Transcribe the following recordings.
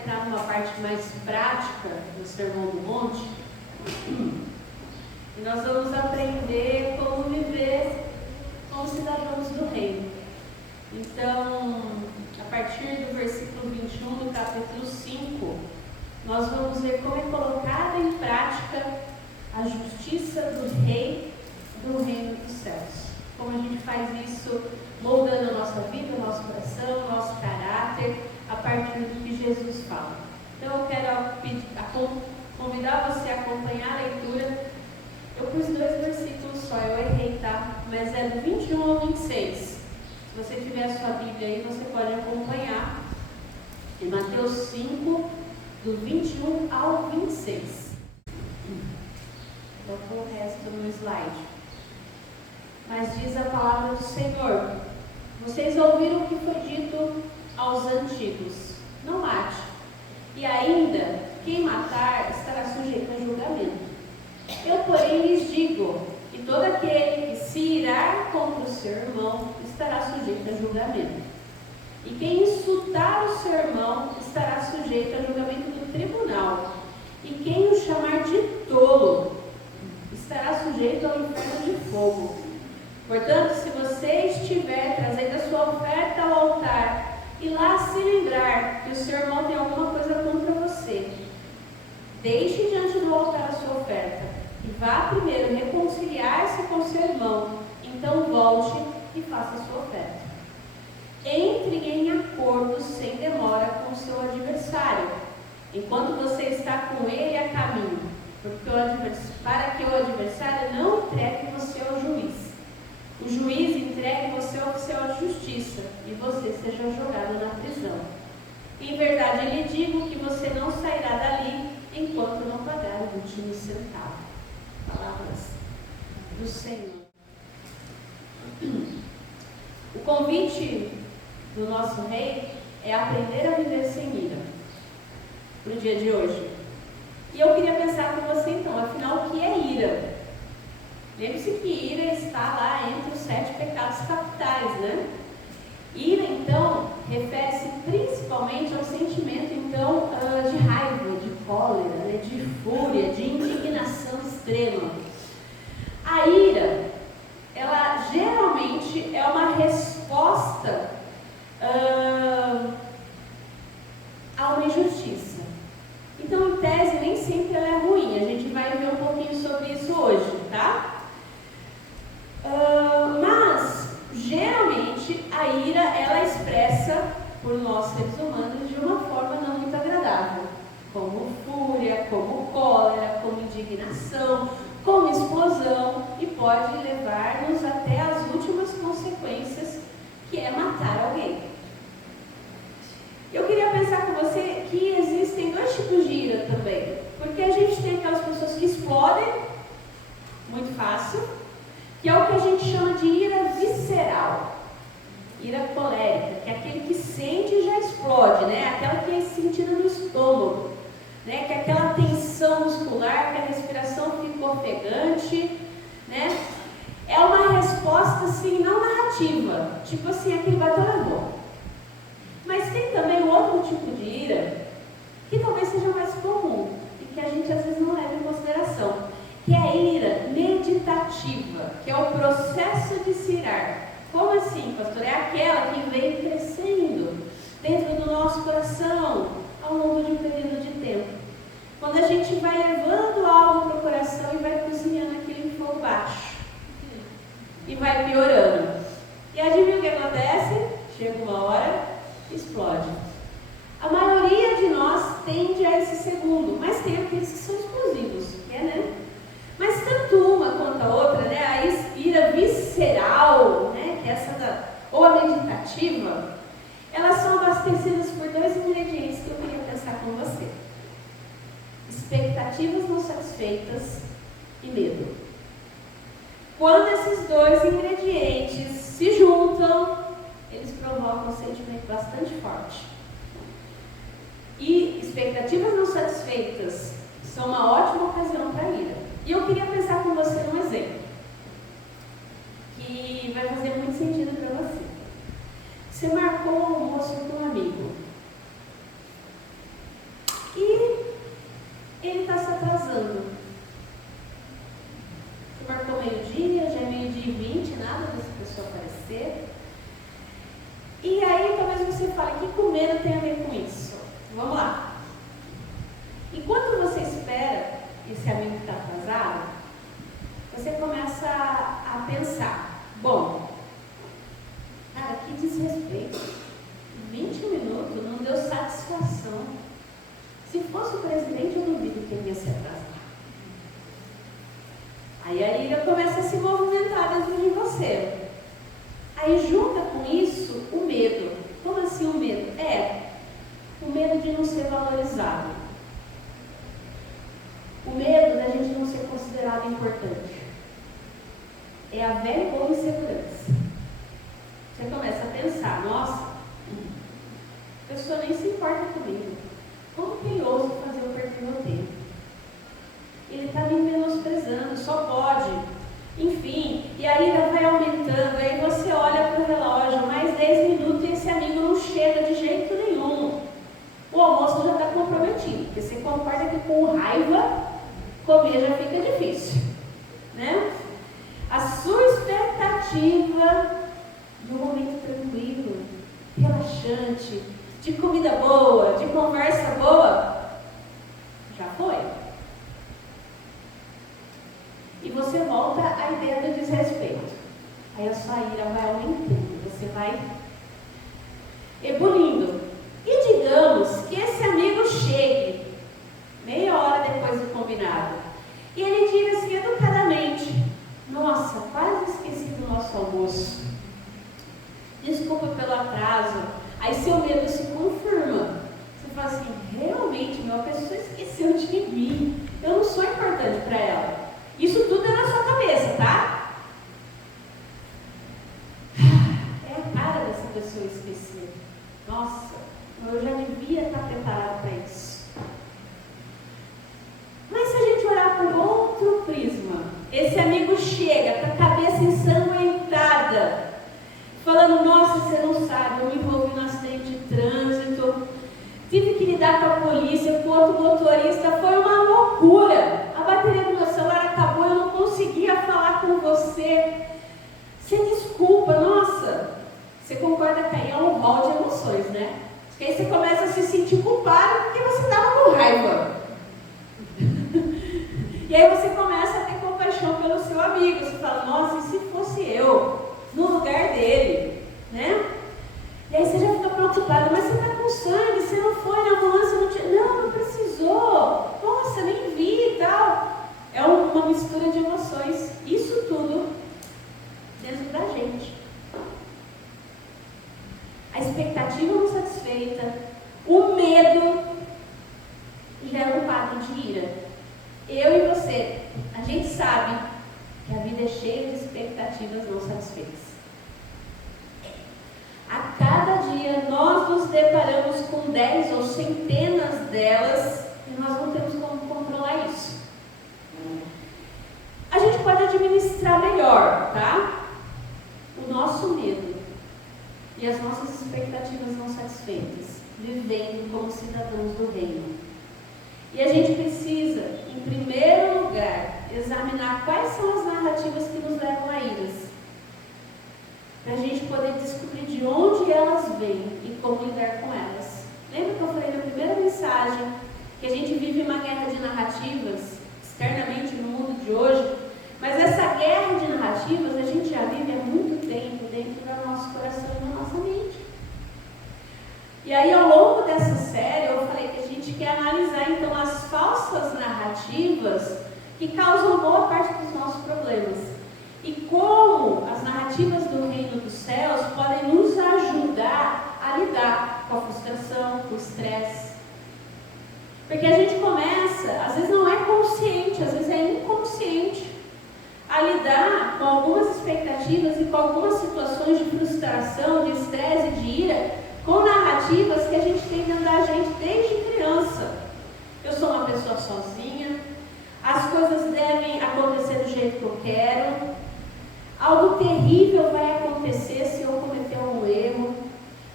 entrar numa parte mais prática do Sermão do Monte. E nós vamos aprender como viver como cidadãos do reino. Então, a partir do versículo 21 do capítulo 5, nós vamos ver como é colocada em prática a justiça do rei do reino dos céus. Como a gente faz isso moldando a nossa vida, o nosso coração, o nosso caráter, a partir do que Jesus fala. Então eu quero convidar você a acompanhar a leitura. Eu pus 2 versículos só, eu errei, tá? Mas é do 21 ao 26. Se você tiver a sua Bíblia aí, você pode acompanhar. Em Mateus 5, do 21 ao 26. Vou pôr o resto no slide. Mas diz a palavra do Senhor: vocês ouviram o que foi dito aos antigos: não mate, e ainda quem matar estará sujeito a julgamento. Eu, porém, lhes digo que todo aquele que se irar contra o seu irmão estará sujeito a julgamento. E quem insultar o seu irmão estará sujeito a julgamento do tribunal. E quem o chamar de tolo estará sujeito ao inferno de fogo. Portanto, se você estiver trazendo a sua oferta ao altar e lá se lembrar que o seu irmão tem alguma coisa contra você, deixe diante do altar a sua oferta e vá primeiro reconciliar-se com seu irmão. Então volte e faça a sua oferta. Entre em acordo sem demora com o seu adversário, enquanto você está com ele a caminho, para que o adversário não entregue você ao juiz. O juiz entregue você ao oficial de justiça e você seja jogado na prisão. Em verdade, eu lhe digo que você não sairá dali enquanto não pagar o último centavo. Palavras do Senhor. O convite do nosso rei é aprender a viver sem ira no dia de hoje. E eu queria pensar com você então, afinal, o que é ira? Lembre-se que ira está lá entre os 7 pecados capitais, né? Ira, então, refere-se principalmente ao sentimento, então, de raiva, de cólera, né? De fúria, de indignação extrema. A ira, ela geralmente é uma resposta a uma injustiça. Então, em tese, nem sempre ela é ruim. A gente vai ver um pouquinho sobre isso hoje, tá? Mas, geralmente, a ira, ela é expressa por nós seres humanos de uma forma não muito agradável, como fúria, como cólera, como indignação, como explosão, e pode levar-nos até as últimas consequências, que é matar alguém. Eu queria pensar com você que existem 2 tipos de ira também, porque a gente tem aquelas pessoas que explodem muito fácil, que é o que a gente chama de ira visceral, ira colérica, que é aquele que sente e já explode, né? Aquela que é sentida no estômago, né? Que é aquela tensão muscular, que a respiração fica ofegante, né? É uma resposta assim, não narrativa, tipo assim, aquele bateu na boca. Mas tem também um outro tipo de ira, que talvez seja mais comum, e que a gente às vezes não leva em consideração, que é a ira meditativa, que é o processo de se irar. Como assim, pastor? É aquela que vem crescendo dentro do nosso coração ao longo de um período de tempo. Quando a gente vai levando algo para o coração e vai cozinhando aquilo em fogo baixo. E vai piorando. E adivinha o que acontece? Chega uma hora, explode. A maioria de nós tende a esse segundo, mas tem aqueles que são explosivos, que é, né? Mas tanto uma quanto a outra, né? A ira visceral, né? Que é essa ou a meditativa, elas são abastecidas por 2 ingredientes que eu queria pensar com você: expectativas não satisfeitas e medo. Quando esses 2 ingredientes se juntam, eles provocam um sentimento bastante forte. E expectativas não satisfeitas são uma ótima ocasião para a ira. E eu queria pensar com você num exemplo que vai fazer muito sentido para você. Você marcou um almoço com um amigo. medo tem a ver com isso? Vamos lá. Enquanto você espera esse amigo que está atrasado, você começa a pensar, bom, cara, que desrespeito. 20 minutos não deu satisfação. Se fosse o presidente, eu duvido que ele ia se atrasar. Aí a ira começa a se movimentar dentro de você. Aí junta com isso o medo. Como assim o medo? O medo de não ser valorizado. O medo da gente não ser considerado importante. É a velha e boa insegurança. Você começa a pensar, nossa, a pessoa nem se importa comigo. Como que ele ousa fazer eu perder meu tempo? Ele está me menosprezando, só pode. Enfim, e a ira vai aumentando, aí você olha para o relógio, mais 10 minutos e esse amigo não chega de jeito nenhum. O almoço já está comprometido, porque você concorda que com raiva, comer já fica difícil, né? A sua expectativa de um momento tranquilo, relaxante, de comida boa, de conversa boa, já foi. E você volta à ideia do desrespeito. Aí a sua ira vai aumentando, você vai ebulindo. E digamos que esse amigo chegue meia hora depois do combinado e ele diga assim educadamente: nossa, quase esqueci do nosso almoço. Desculpa pelo atraso. Aí seu medo se confirma. Você fala assim, realmente, a pessoa esqueceu de mim. Eu não sou importante para ela. Isso tudo é na sua cabeça, tá? É a cara dessa pessoa esquecer. Nossa, eu já devia estar preparado para isso. Mas se a gente olhar por outro prisma, esse amigo chega com a cabeça ensanguentada, falando, nossa, você não sabe, eu me envolvi num acidente de trânsito, tive que lidar com a polícia, com outro motorista, foi uma loucura. A bateria do meu celular acabou, eu não conseguia falar com você. Você desculpa, nossa. Você concorda que aí é um rol de emoções, né? Porque aí você começa a se sentir culpado porque você estava com raiva. E aí você começa a ter compaixão pelo seu amigo. Você fala, nossa, e se fosse eu no lugar dele, né? E aí você já fica preocupado, mas você está com sangue, você não foi na ambulância, não precisou, nossa, nem vi e tal. É uma mistura de emoções, isso tudo dentro da gente. A expectativa não satisfeita, o medo gera um quadro de ira. Eu e você, a gente sabe que a vida é cheia de expectativas não satisfeitas. A cada dia nós nos deparamos com 10 ou centenas delas e nós não temos como controlar isso. A gente pode administrar melhor, tá? O nosso medo e as nossas expectativas não satisfeitas, vivendo como cidadãos do reino. E a gente precisa, em primeiro lugar, examinar quais são as narrativas que nos levam a iras, para a gente poder descobrir de onde elas vêm e como lidar com elas. Lembra que eu falei na primeira mensagem que a gente vive uma guerra de narrativas externamente no mundo de hoje, mas essa guerra de narrativas a gente já vive há muito tempo dentro do nosso coração e da nossa mente. E aí ao longo dessa série eu falei que a gente quer analisar então as falsas narrativas que causam boa parte dos nossos problemas. E como as narrativas do reino dos céus podem nos ajudar a lidar com a frustração, com o estresse. Porque a gente começa, às vezes não é consciente, às vezes é inconsciente, a lidar com algumas expectativas e com algumas situações de frustração, de estresse e de ira, com narrativas que a gente tem dentro da gente desde criança. Eu sou uma pessoa sozinha, as coisas devem acontecer do jeito que eu quero, algo terrível vai acontecer se eu cometer algum erro,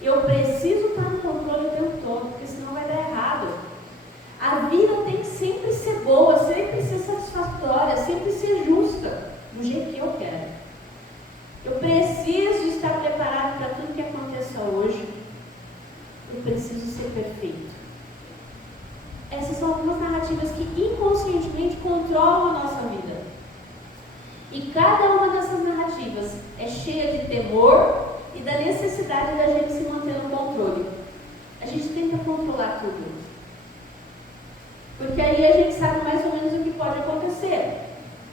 eu preciso estar no controle o tempo todo, porque senão vai dar errado. A vida tem que sempre ser boa, sempre ser satisfatória, sempre ser justa, do jeito que eu quero. Eu preciso estar preparado para tudo que aconteça hoje. Eu preciso ser perfeito. Essas são algumas narrativas que inconscientemente controlam a nossa vida. E cada uma dessas narrativas é cheia de temor e da necessidade da gente se manter no controle. A gente tenta controlar tudo. Porque aí a gente sabe mais ou menos o que pode acontecer.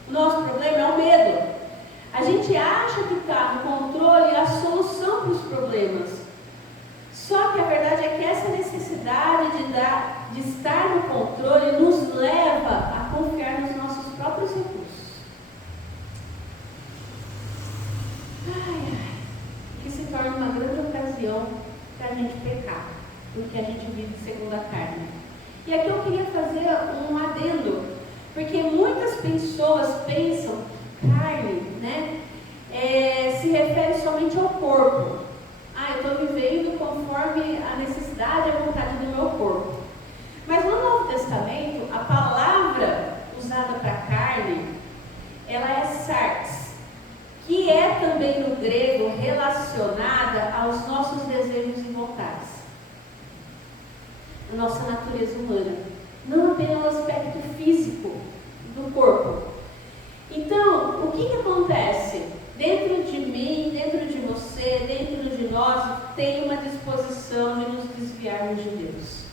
O nosso problema é o medo. A gente acha que está no controle a solução para os problemas. Só que a verdade é que essa necessidade de estar no controle nos leva a confiar nos nossos próprios recursos. Que se torna uma grande ocasião para a gente pecar, porque a gente vive segundo a carne. E aqui eu queria fazer um adendo, porque muitas pessoas pensam que carne, né, se refere somente ao corpo. Eu estou vivendo conforme a necessidade e a vontade do meu corpo. Mas no Novo Testamento, a palavra usada para carne, ela é sarx, que é também no grego relacionada aos nossos desejos e vontades, a nossa natureza humana, não apenas o aspecto físico do corpo. Então, o que acontece? Dentro de mim, dentro de você, dentro de nós, tem uma disposição de nos desviarmos de Deus,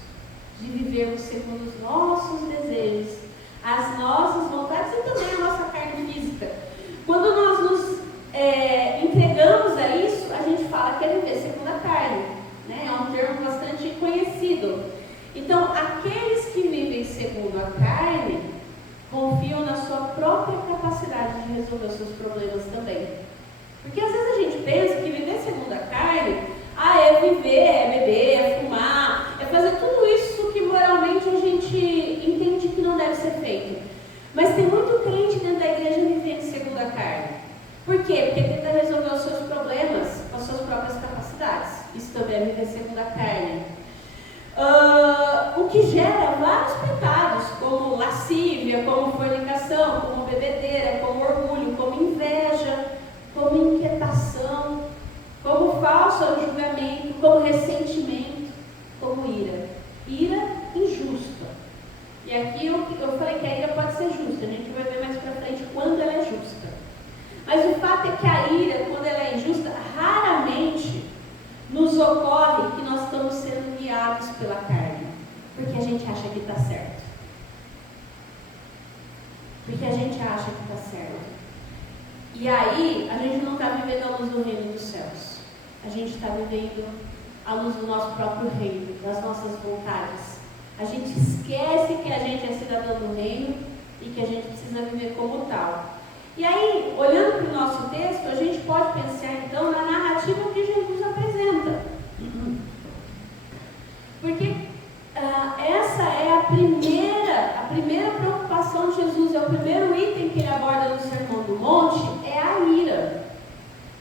de vivermos segundo os nossos desejos, as nossas vontades e também a nossa carne física. Quando nós nos entregamos a isso, a gente fala que é viver segundo a carne, né? É um termo bastante conhecido. Então, aqueles que vivem segundo a carne confiam na sua própria capacidade de resolver os seus problemas também. Porque às vezes a gente pensa que viver segundo a carne, é viver, é beber, é fumar, é fazer tudo isso que moralmente a gente entende que não deve ser feito. Mas tem muito crente dentro da igreja vivendo segundo a carne. Por quê? Porque tenta resolver os seus problemas com as suas próprias capacidades. Isso também é viver segundo a carne. O que gera vários pecados, como lascívia, como fornicação, como bebedeira, como orgulho, como inveja, como inquietação, como falso julgamento, como ressentimento, como ira. Ira injusta. E aqui eu falei que a ira pode ser justa, a gente vai ver mais pra frente quando ela é justa. Mas o fato é que a ira, quando ela é injusta, raramente nos ocorre que nós estamos sendo guiados pela carne, porque a gente acha que está certo. Porque a gente acha que está certo. E aí, a gente não está vivendo a luz do reino dos céus. A gente está vivendo a luz do nosso próprio reino, das nossas vontades. A gente esquece que a gente é cidadão do reino e que a gente precisa viver como tal. E aí, olhando para o nosso texto, a gente pode pensar então na narrativa que Jesus apresenta. Porque essa é a primeira preocupação de Jesus, é o primeiro item que ele aborda no Sermão do Monte, é a ira.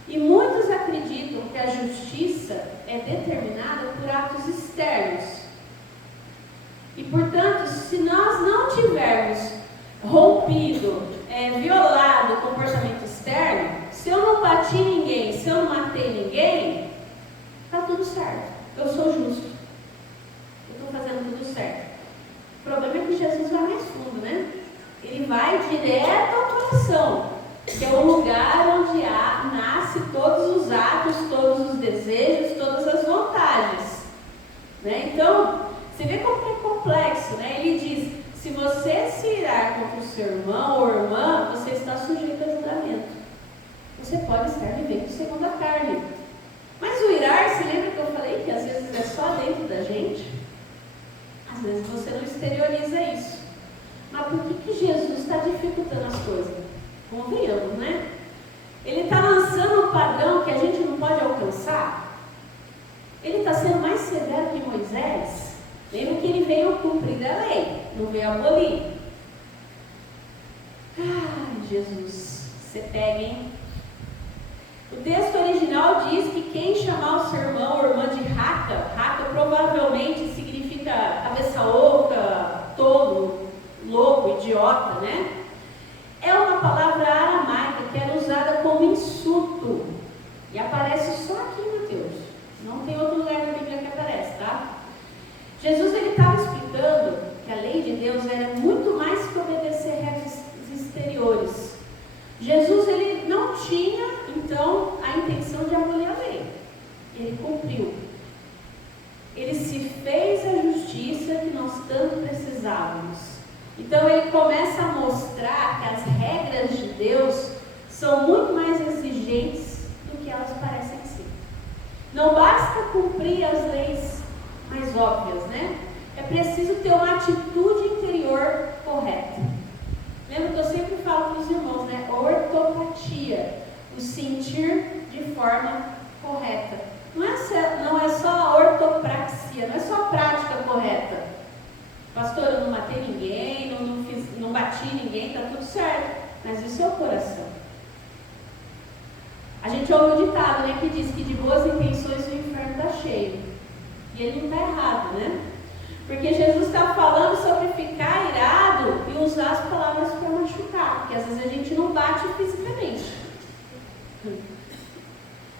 E muitos acreditam que a justiça é determinada por atos externos. E, portanto, se nós não tivermos rompido, violado o comportamento externo, se eu não bati ninguém, se eu não matei ninguém, está tudo certo, eu sou justo, eu estou fazendo tudo certo. O problema é que Jesus vai mais fundo, né? Ele vai direto ao coração, que é o lugar onde nasce todos os atos, todos os desejos, todas as vontades, né? Então, você vê como é complexo, né? Ele diz: se você se irar contra o seu irmão ou irmã, você está sujeito a julgamento. Você pode estar vivendo segundo a carne. Mas o irar, se lembra que eu falei que às vezes é só dentro da gente? Às vezes você não exterioriza isso. Mas por que Jesus está dificultando as coisas? Convenhamos, né? Ele está lançando um padrão que a gente não pode alcançar. Ele está sendo mais severo que Moisés. Lembra que ele veio cumprir a lei, não veio abolir. Jesus, você pega, hein? O texto original diz que quem chamar o seu irmão ou irmã de raca provavelmente significa cabeça oca, tolo, louco, idiota, né? É uma palavra aramaica que era usada como insulto. E aparece só aqui em Mateus. Não tem outro lugar na Bíblia que aparece, tá? a intenção de abolir a lei. Ele cumpriu. Ele se fez a justiça que nós tanto precisávamos. Então ele começa a mostrar que as regras de Deus são muito mais exigentes do que elas parecem ser. Não basta cumprir as leis mais óbvias, né? É preciso ter uma atitude interior correta. Lembra que eu sempre falo para os irmãos, né? Ortopatia, o sentir de forma correta. Não é só a ortopraxia, não é só a prática correta. Pastor, eu não matei ninguém, não bati ninguém, está tudo certo. Mas isso é o coração. A gente ouve o ditado, né, que diz que de boas intenções o inferno está cheio. E ele não está errado, né? Porque Jesus está falando sobre ficar irado e usar as palavras para machucar. Porque às vezes a gente não bate fisicamente.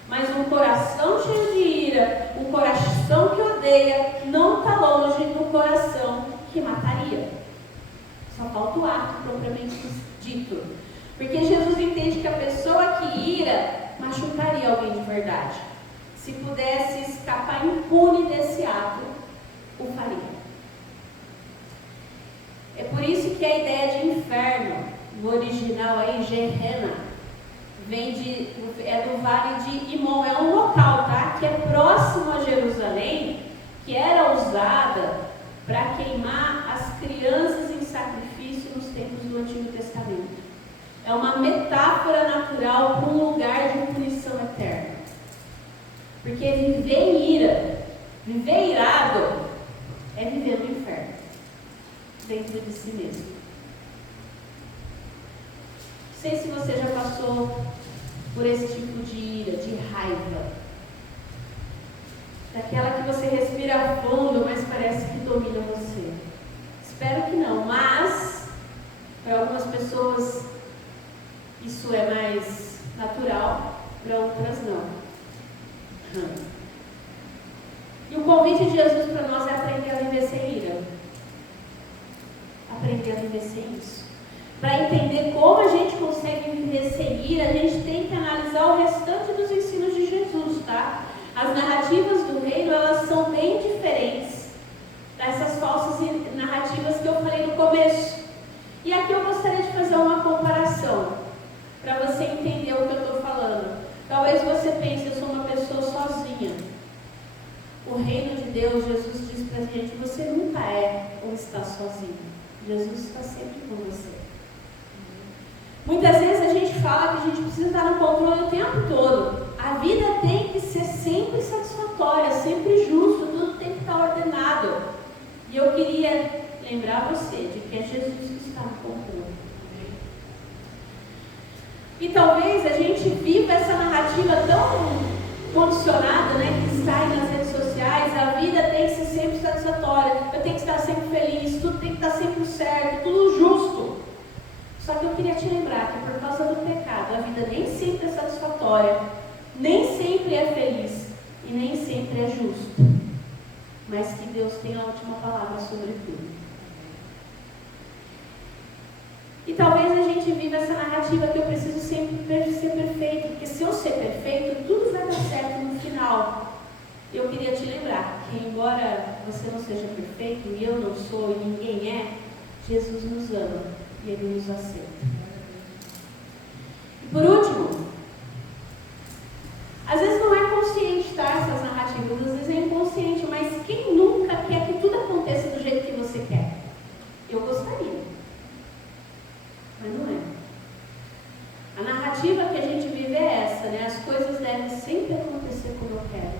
Mas um coração cheio de ira, um coração que odeia, não está longe do coração que mataria. Só falta o ato propriamente dito. Porque Jesus entende que a pessoa que ira machucaria alguém de verdade. Se pudesse escapar impune desse ato, o faria. É por isso que a ideia de inferno, no original aí, Gehenna, é do Vale de Himon, é um local, tá? Que é próximo a Jerusalém, que era usada para queimar as crianças em sacrifício nos tempos do Antigo Testamento. É uma metáfora natural para um lugar de punição eterna. Porque viver em ira, viver irado, é viver no inferno, dentro de si mesmo. Não sei se você já passou por esse tipo de ira, de raiva. Daquela que você respira fundo, mas parece que domina você. Espero que não, mas para algumas pessoas isso é mais natural, para outras não. E o convite de Jesus para nós é aprender a viver sem ira. Aprender a viver sem isso. Para entender como a gente consegue viver sem ira, a gente tem que analisar o restante dos ensinos de Jesus, tá? As narrativas do reino, elas são bem diferentes dessas falsas narrativas que eu falei no começo. E aqui eu gostaria de fazer uma comparação, para você entender o que eu estou falando. Talvez você pense, eu sou uma pessoa sozinha. O reino de Deus, Jesus diz para a gente, você nunca é ou está sozinho. Jesus está sempre com você. Muitas vezes a gente fala que a gente precisa estar no controle o tempo todo. A vida tem que ser sempre satisfatória, sempre justo, tudo tem que estar ordenado. E eu queria lembrar você de que é Jesus que está no controle. E talvez a gente viva essa narrativa tão condicionada, né, que sai nas redes sociais, a vida tem que ser sempre satisfatória, eu tenho que estar sempre feliz, tudo tem que estar sempre certo, tudo justo. Só que eu queria te lembrar que por causa do pecado, a vida nem sempre é satisfatória, nem sempre é feliz e nem sempre é justo. Mas que Deus tem a última palavra sobre tudo. E talvez a gente viva essa narrativa que eu preciso sempre ser perfeito, porque se eu ser perfeito, tudo vai dar certo no final. Eu queria te lembrar que embora você não seja perfeito, e eu não sou e ninguém é, Jesus nos ama. E Ele nos aceita. E por último, às vezes não é consciente, tá, essas narrativas, às vezes é inconsciente, mas quem nunca quer que tudo aconteça do jeito que você quer? Eu gostaria, mas não é. A narrativa que a gente vive é essa, né? As coisas devem sempre acontecer como eu quero,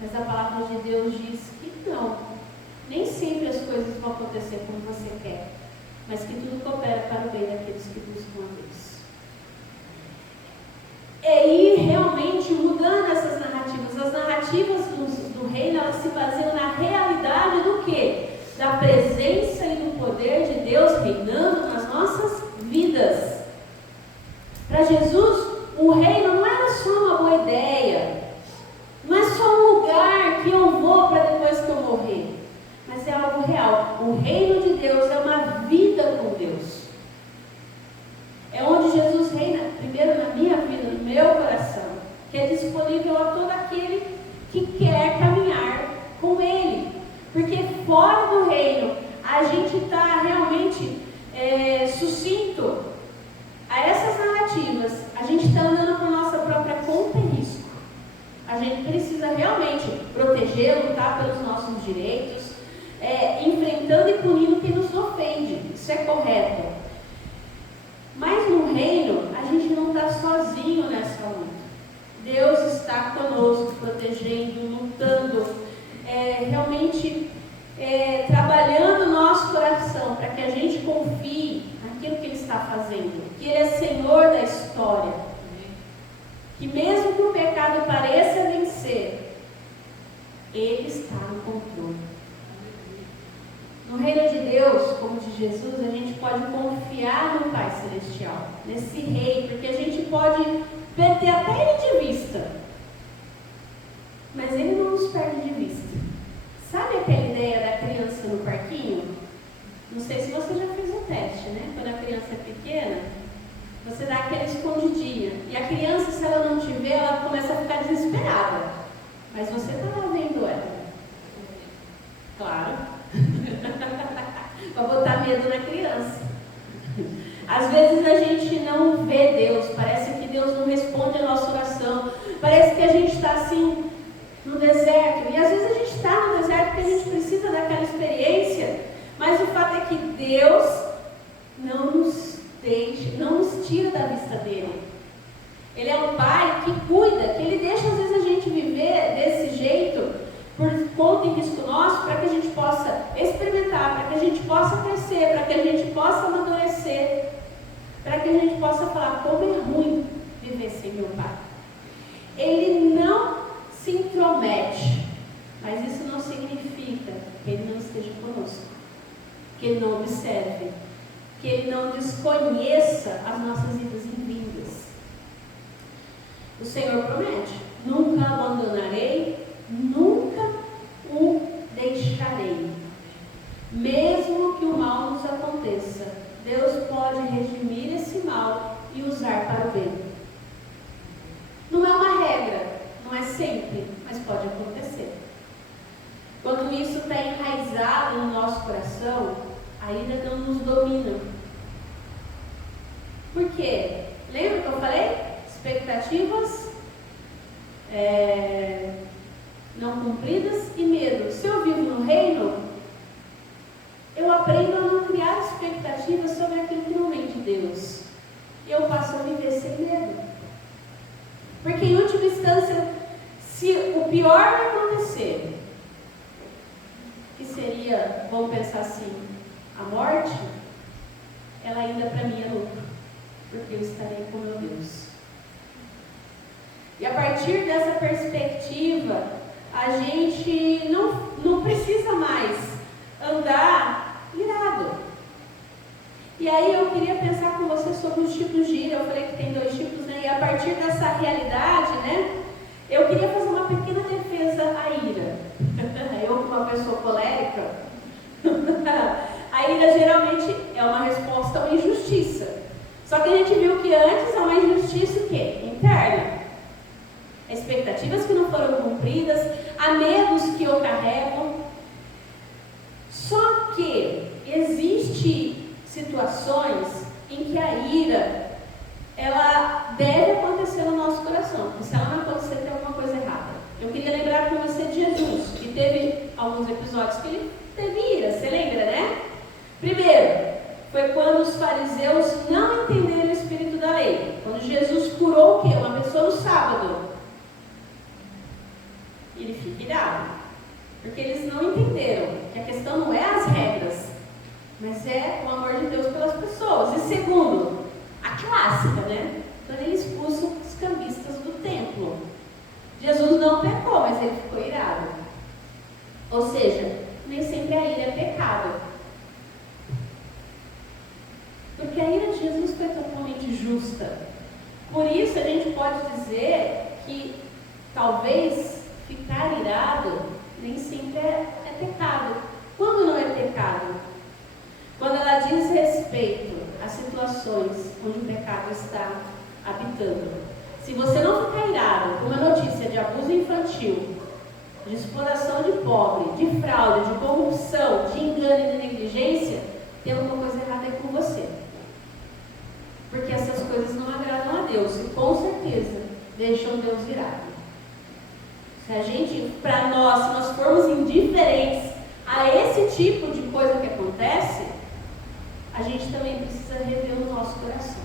mas a palavra de Deus diz que não, nem sempre as coisas vão acontecer como você quer, mas que tudo coopera para o bem daqueles que buscam a Deus. É ir realmente mudando essas narrativas. As narrativas do reino, elas se baseiam na realidade do quê? Da presença e do poder de Deus reinando nas nossas vidas. Para Jesus, o reino não era só uma boa ideia, não é só um lugar que eu vou para depois que eu morrer, mas é algo real. O reino de Deus é uma vida com Deus. É onde Jesus reina, primeiro na minha vida, no meu coração. Que é disponível a todo aquele que quer caminhar com Ele. Porque fora do reino, a gente está realmente sucinto a essas narrativas. A gente está andando com a nossa própria conta e risco. A gente precisa realmente proteger, lutar pelos nossos direitos, enfrentando e punindo quem nos ofende. Isso é correto. Mas no reino, a gente não está sozinho nessa luta. Deus está conosco, protegendo, lutando, realmente trabalhando o nosso coração para que a gente confie naquilo que Ele está fazendo, que Ele é Senhor da história, que mesmo que o pecado pareça vencer, Ele está no controle. No reino de Deus, como de Jesus, a gente pode confiar no Pai Celestial, nesse Rei, porque a gente pode perder até Ele de vista, mas Ele não nos perde de vista. Sabe aquela ideia da criança no parquinho? Não sei se você já fez o teste, né? Quando a criança é pequena, você dá aquela escondidinha, e a criança, se ela não te vê, ela começa a ficar desesperada, mas você está lá vendo ela. Claro. Para botar medo na criança. Às vezes a gente não vê Deus, parece que Deus não responde a nossa oração, parece que a gente está assim no deserto, e às vezes a gente está no deserto porque a gente precisa daquela experiência, mas o fato é que Deus não nos deixa, não nos tira da vista dele. Ele é um Pai que cuida, que Ele deixa às vezes a gente viver desse jeito por conta e risco nosso, para que a gente possa experimentar, para que a gente possa crescer, para que a gente possa amadurecer, para que a gente possa falar como é ruim viver sem meu Pai. Ele não se intromete, mas isso não significa que Ele não esteja conosco, que Ele não observe, que Ele não desconheça as nossas idas e vindas. O Senhor promete: nunca abandonarei, nunca o deixarei. Mesmo que o mal nos aconteça, Deus pode redimir esse mal e usar para o bem. Não é uma regra, não é sempre, mas pode acontecer. Quando isso está enraizado no nosso coração, a ira não nos domina. Por quê? Lembra que eu falei? Expectativas não cumpridas e medo. Se eu vivo no reino, eu aprendo a não criar expectativas sobre aquilo que não vem de Deus. Eu passo a viver sem medo. Porque em última instância, se o pior vai acontecer, que seria, vamos pensar assim, a morte, ela ainda para mim é lucro, porque eu estarei com meu Deus. E a partir dessa perspectiva, a gente não precisa mais andar irado. E aí eu queria pensar com você sobre os tipos de ira. Eu falei que tem 2 tipos, né? E a partir dessa realidade, né, eu queria fazer uma pequena defesa à ira. Eu, como uma pessoa colérica, a ira geralmente é uma resposta a uma injustiça. Só que a gente viu que antes é uma injustiça o quê? Interna. Expectativas que não foram cumpridas, há medos que o carregam. Só que existe situações em que a ira, ela deve acontecer no nosso coração, porque se ela não acontecer, tem alguma coisa errada. Eu queria lembrar para você de Jesus, que teve alguns episódios que ele teve ira, você lembra, né? Primeiro, foi quando os fariseus não entenderam o espírito da lei. Quando Jesus curou o quê? Uma pessoa no sábado. Ele fica irado, porque eles não entenderam que a questão não é as regras, mas é o amor de Deus pelas pessoas. E segundo, a clássica, né? Quando ele expulsa os cambistas do templo. Jesus não pecou, mas ele ficou irado. Ou seja, nem sempre a ira é pecado. Porque a ira de Jesus foi totalmente justa. Por isso a gente pode dizer que talvez ficar irado nem sempre é pecado. Quando não é pecado? Quando ela diz respeito a situações onde o pecado está habitando. Se você não ficar irado com uma notícia de abuso infantil, de exploração de pobre, de fraude, de corrupção, de engano e de negligência, tem alguma coisa errada aí com você. Porque essas coisas não agradam a Deus e com certeza deixam Deus irado. Se a gente, para nós, se nós formos indiferentes a esse tipo de coisa que acontece, a gente também precisa rever o nosso coração.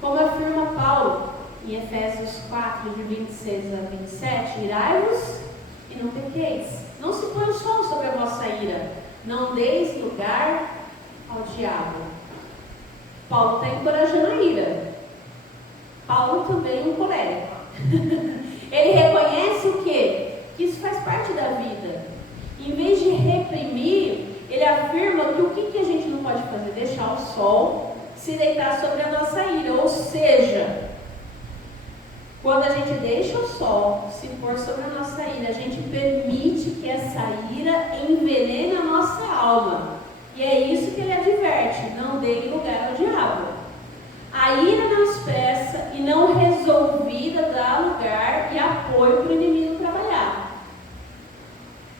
Como afirma Paulo em Efésios 4, de 26 a 27, irai-vos e não pequeis. Não se põe o sol sobre a vossa ira, não deis lugar ao diabo. Paulo está encorajando a ira. Paulo também é um colérico. Ele reconhece o quê? Que isso faz parte da vida. Em vez de reprimir, ele afirma que o que a gente não pode fazer? Deixar o sol se deitar sobre a nossa ira. Ou seja, quando a gente deixa o sol se pôr sobre a nossa ira, a gente permite que essa ira envenene a nossa alma. E é isso que ele adverte: não dê lugar ao diabo. A ira não expressa e não resolvida dá lugar e apoio para o inimigo trabalhar.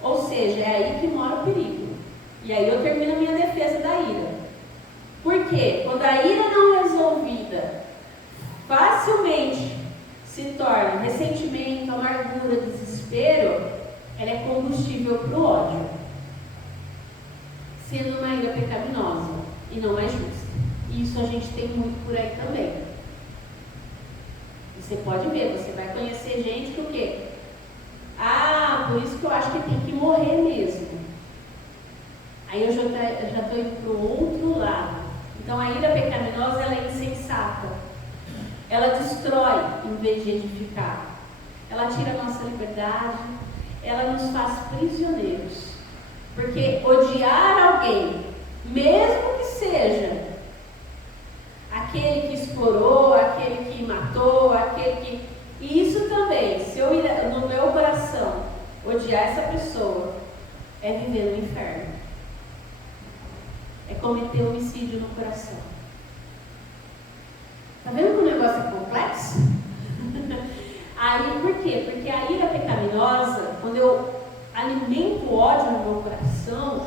Ou seja, é aí que mora o perigo. E aí eu termino a minha defesa da ira. Por quê? Quando a ira não resolvida facilmente se torna ressentimento, amargura, desespero, ela é combustível para o ódio, sendo uma ira pecaminosa e não é justa. E isso a gente tem muito por aí também. Você pode ver, você vai conhecer gente que o quê? Por isso que eu acho que tem que morrer mesmo. Aí eu já estou indo para o outro lado. Então a ira pecaminosa, ela é insensata. Ela destrói em vez de edificar. Ela tira a nossa liberdade. Ela nos faz prisioneiros. Porque odiar alguém, mesmo que seja aquele que explorou, aquele que matou, aquele que... E isso também, se eu ir no meu coração odiar essa pessoa, é viver no inferno. É cometer homicídio no coração. Tá vendo que o negócio é complexo? Aí, por quê? Porque a ira pecaminosa, quando eu alimento o ódio no meu coração,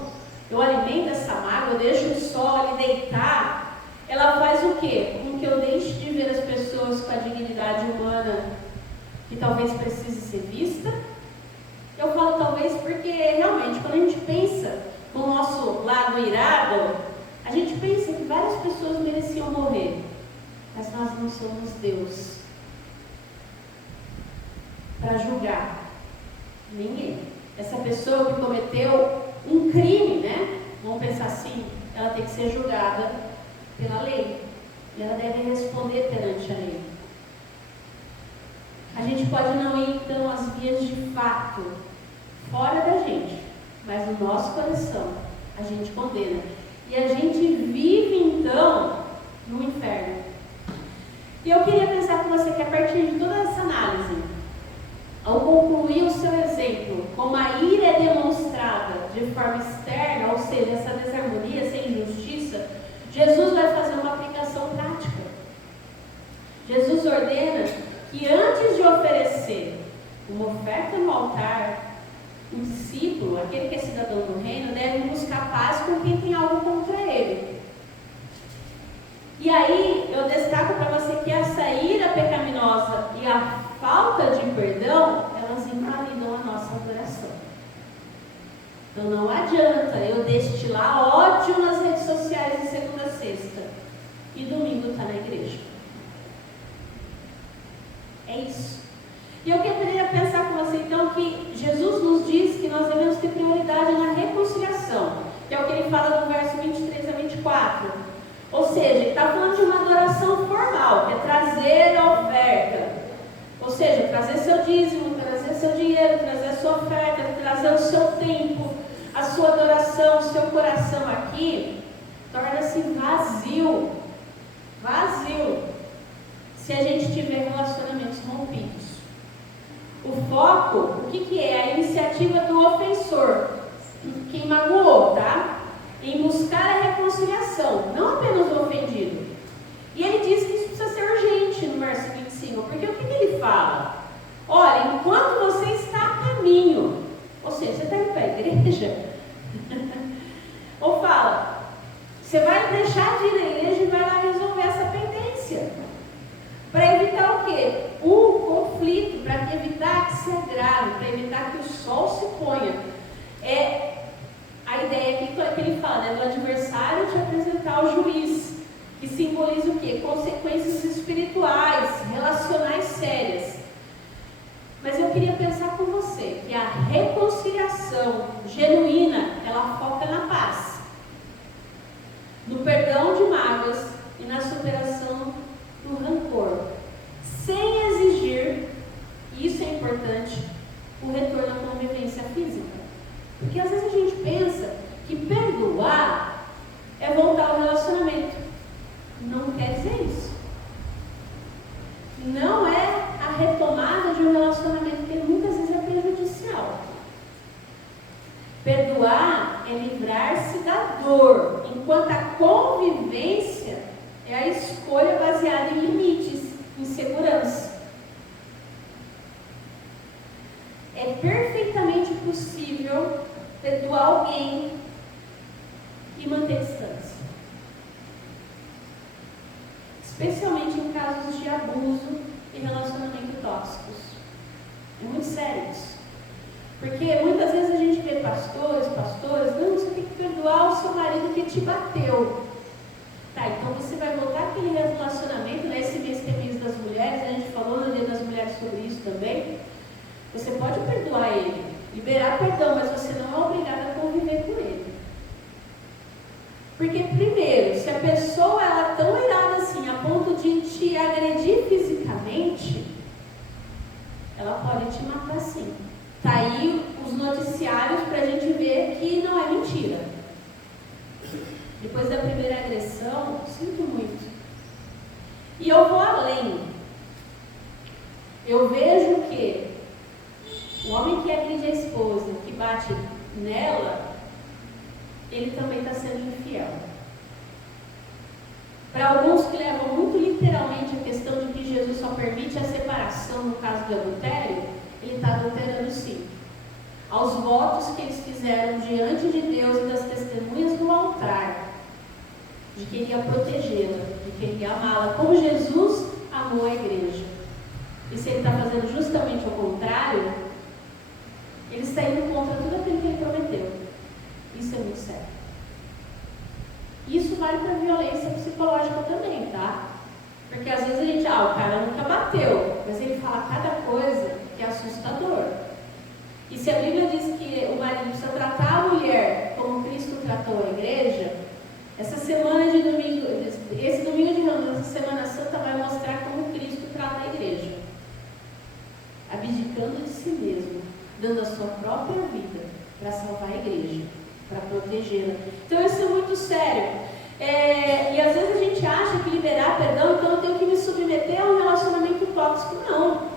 eu alimento essa mágoa, eu deixo o sol ali deitar, ela faz o quê? Com que eu deixe de ver as pessoas com a dignidade humana que talvez precise ser vista. Eu falo talvez porque realmente quando a gente pensa com o nosso lado irado, a gente pensa que várias pessoas mereciam morrer, mas nós não somos Deus para julgar ninguém. Essa pessoa que cometeu um crime, né? Vamos pensar assim, ela tem que ser julgada pela lei. E ela deve responder perante a lei. A gente pode não ir, então, às vias de fato, fora da gente, mas no nosso coração, a gente condena. E a gente vive, então, no inferno. E eu queria pensar com você que a partir de toda essa análise, ao concluir o seu exemplo, como a ira é demonstrada de forma externa, ou seja, essa desarmonia, essa injustiça, Jesus vai fazer uma aplicação prática. Jesus ordena que antes de oferecer uma oferta no altar, o discípulo, aquele que é cidadão do reino, deve buscar paz com quem tem algo contra ele. E aí eu destaco para você que essa ira pecaminosa e a falta de perdão, elas invalidam a nossa adoração. Então não adianta eu destilar ódio nas redes sociais de segunda a sexta e domingo estar na igreja. É isso. E eu queria pensar com você então que Jesus nos diz que nós devemos ter prioridade na reconciliação, que é o que ele fala no verso 23 a 24. Ou seja, ele está falando de uma adoração formal, que é trazer a oferta. Ou seja, trazer seu dízimo, trazer seu dinheiro, trazer a sua oferta, trazer o seu tempo, a sua adoração, o seu coração aqui, torna-se vazio. Vazio. Se a gente tiver relacionamentos rompidos. O foco, o que é? A iniciativa do ofensor, quem magoou, tá? Em buscar a reconciliação, não apenas o ofendido. E ele diz que isso precisa ser evitar que se agrave, para evitar que o sol se ponha. A ideia aqui que ele fala, né, do adversário te apresentar ao juiz, que simboliza o quê? Consequências espirituais, relacionais sérias. Mas eu queria pensar com você que a reconciliação genuína, ela foca na paz, no perdão de mágoas e na superação do rancor, sem exigir, e isso é importante, o retorno à convivência física. Porque às vezes a gente pensa que perdoar é voltar ao relacionamento. Não quer dizer isso. Não é a retomada de um relacionamento que muitas vezes é prejudicial. Perdoar é livrar-se da dor, enquanto a convivência é a escolha baseada em limites, em segurança. É perfeitamente possível perdoar alguém e manter distância. Especialmente em casos de abuso e relacionamento tóxicos. É muito sério isso. Porque muitas vezes a gente vê pastoras, não, você tem que perdoar o seu marido que te bateu. Tá, então você vai voltar aquele relacionamento, né? Esse mês que é mês das mulheres, a gente falou no Dia das Mulheres sobre isso também. Você pode perdoar ele, liberar perdão, mas você não é obrigado a conviver com ele. Porque, primeiro, se a pessoa ela é tão irada assim, a ponto de te agredir fisicamente, ela pode te matar sim. Tá aí os noticiários para a gente ver que não é mentira. Depois da primeira agressão, sinto muito. E eu vou além. Eu vejo que o homem que agride a esposa, que bate nela, ele também está sendo infiel. Para alguns que levam muito literalmente a questão de que Jesus só permite a separação no caso do adultério, ele está adulterando sim. Aos votos que eles fizeram diante de Deus e das testemunhas do altar, de que ele ia protegê-la, de que ele ia amá-la, como Jesus amou a igreja. E se ele está fazendo justamente o contrário, ele está indo contra tudo aquilo que ele prometeu. Isso é muito sério. Isso vale para a violência psicológica também, tá? Porque às vezes a gente, o cara nunca bateu, mas ele fala cada coisa que é assustador. E se a Bíblia diz que o marido precisa tratar a mulher como Cristo tratou a igreja, essa semana de domingo, esse domingo de Ramos, essa Semana Santa vai mostrar como Cristo trata a igreja. Abdicando de si mesmo, dando a sua própria vida para salvar a igreja, para protegê-la. Então isso é muito sério. E às vezes a gente acha que liberar perdão, então eu tenho que me submeter a um relacionamento tóxico. Não.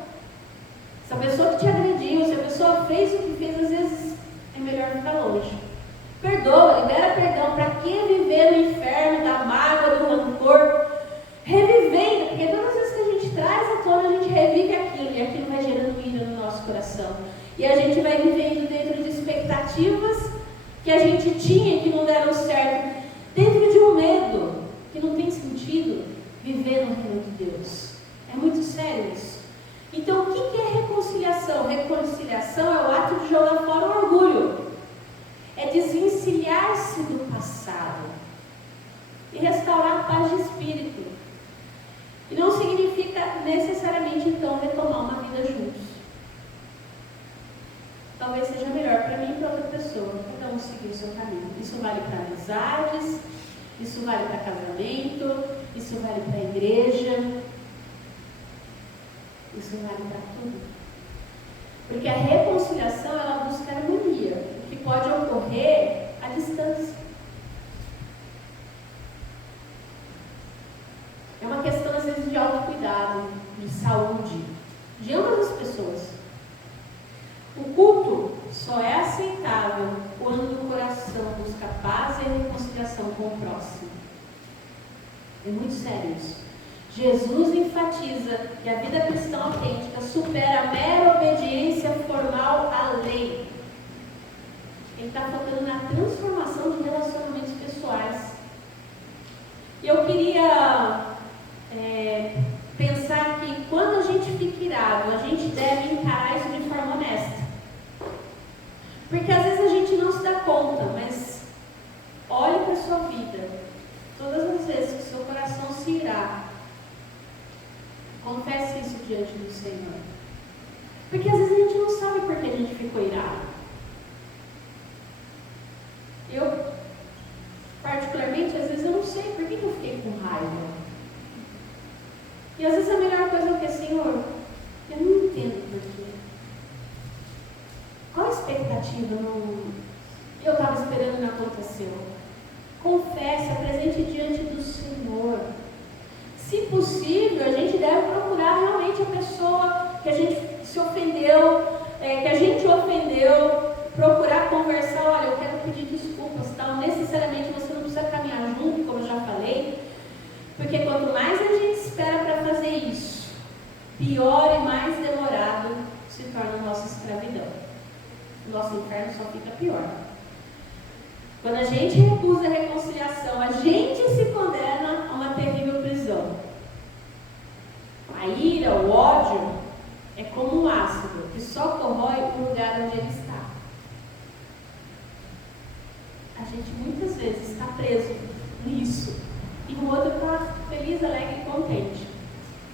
Se a pessoa que te agrediu, se a pessoa fez o que fez, às vezes é melhor ficar longe. Perdoa, libera perdão. Para que viver no inferno da mágoa, do rancor? Revivendo, porque todas as vezes que a gente traz à tona, a gente revive aquilo, e aquilo vai gerando ira no nosso coração. E a gente vai vivendo dentro de expectativas que a gente tinha que não deram certo, dentro de um medo que não tem sentido viver no reino de Deus. É muito sério isso. Então, o que é reconciliação? Reconciliação é o ato de jogar fora o orgulho. É desvencilhar-se do passado e restaurar a paz de espírito. E não significa necessariamente, então, retomar uma vida juntos. Talvez seja melhor para mim e para outra pessoa, cada um seguir o seu caminho. Isso vale para amizades, isso vale para casamento, isso vale para a igreja, isso vale para tudo. Porque a reconciliação, ela busca harmonia, o que pode ocorrer à distância. É uma questão, às vezes, de autocuidado, de saúde, de ambas as pessoas. O culto só é aceitável quando o coração busca paz e a reconciliação com o próximo. É muito sério isso. Jesus enfatiza que a vida cristã autêntica supera a mera obediência formal à lei. Ele está focando na transformação de relacionamentos pessoais. E eu queria pensar que quando a gente fica irado, a gente deve encarar Porque às vezes a gente não sabe por que a gente ficou irado. Eu, particularmente, às vezes eu não sei por que eu fiquei com raiva. E às vezes a melhor coisa é o que, Senhor, eu não entendo por quê. Qual a expectativa? Eu estava esperando e não aconteceu. Confesse, apresente diante do Senhor. Se possível, a gente deve procurar realmente a pessoa que a gente se ofendeu, que a gente ofendeu, procurar conversar. Olha, eu quero pedir desculpas, tal. Necessariamente você não precisa caminhar junto, como eu já falei, porque quanto mais a gente espera para fazer isso, pior e mais demorado se torna a nossa escravidão. O nosso inferno só fica pior. Quando a gente recusa a reconciliação, a gente se condena a uma terrível prisão. A ira, o ódio, é como um ácido que só corrói o lugar onde ele está. A gente muitas vezes está preso nisso e o outro está feliz, alegre e contente.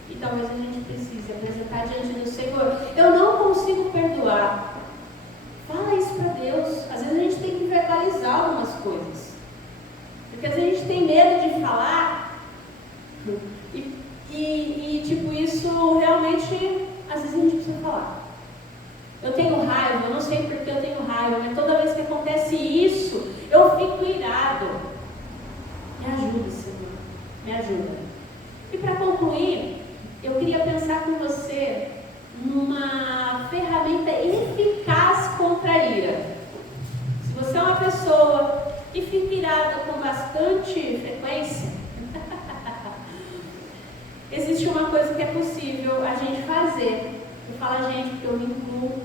E talvez a gente precise apresentar diante do Senhor: eu não consigo perdoar. Fala isso para Deus. Às vezes a gente tem que verbalizar algumas coisas, porque às vezes a gente tem medo de falar e tipo, isso realmente, às vezes a gente precisa falar. Eu tenho raiva, eu não sei porque eu tenho raiva, mas toda vez que acontece isso, eu fico irado. Me ajuda, Senhor, me ajuda. E para concluir, eu queria pensar com você numa ferramenta eficaz contra a ira. Se você é uma pessoa que fica irada com bastante frequência, existe uma coisa que é possível a gente fazer. Eu falo a gente porque eu me incluo.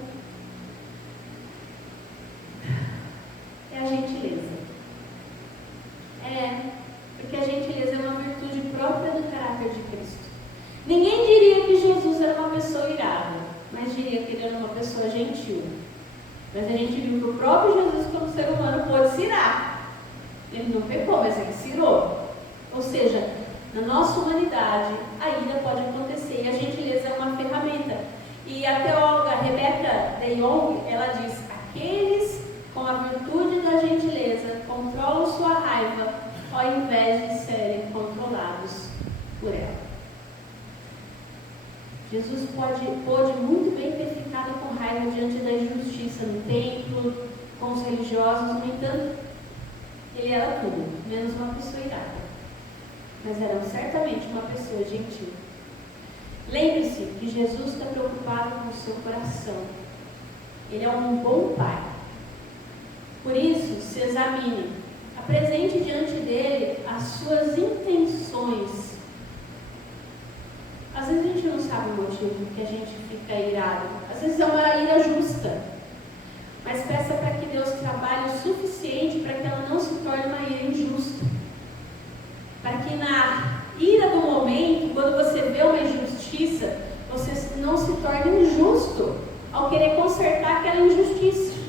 É a gentileza. Porque a gentileza é uma virtude própria do caráter de Cristo. Ninguém diria que Jesus era uma pessoa irada, mas diria que ele era uma pessoa gentil. Mas a gente viu que o próprio Jesus, como ser humano, pôde se irar. Ele não pecou, mas ele se irou. Ou seja, na nossa humanidade, a ira pode acontecer e a gentileza é uma ferramenta. E a teóloga Rebecca de Jong, ela diz: aqueles com a virtude da gentileza controlam sua raiva ao invés de serem controlados por ela. Jesus pôde muito bem ter ficado com raiva diante da injustiça no templo, com os religiosos. No entanto, ele era tudo, menos uma pessoa irada. Mas era certamente uma pessoa gentil. Lembre-se que Jesus está preocupado com o seu coração. Ele é um bom pai. Por isso, se examine. Apresente diante dele as suas intenções. Às vezes a gente não sabe o motivo que a gente fica irado. Às vezes é uma ira justa. Mas peça para que Deus trabalhe o suficiente para que ela não se torne uma ira injusta. Para que na ira do momento, quando você vê uma injustiça, você não se torne injusto ao querer consertar aquela injustiça.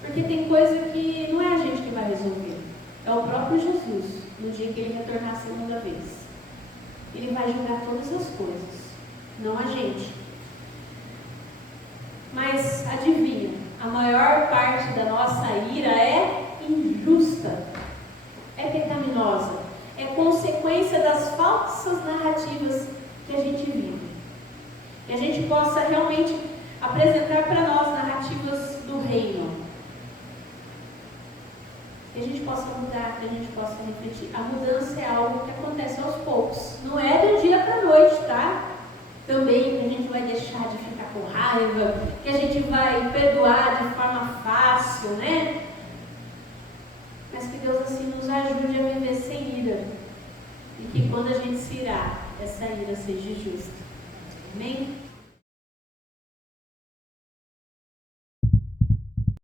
Porque tem coisa que não é a gente que vai resolver. É o próprio Jesus, no dia que ele retornar a segunda vez. Ele vai julgar todas as coisas, não a gente. Mas adivinha, a maior parte da nossa ira é injusta, é pecaminosa, é consequência das falsas narrativas que a gente vive. Que a gente possa realmente apresentar para nós narrativas do reino. Que a gente possa mudar, que a gente possa refletir. A mudança é algo que acontece aos poucos. Não é do dia para a noite, tá? Também que a gente vai deixar de ficar com raiva, que a gente vai perdoar de forma fácil, né? Mas que Deus assim nos ajude a viver sem ira. E que quando a gente se irar, essa ira seja justa. Amém?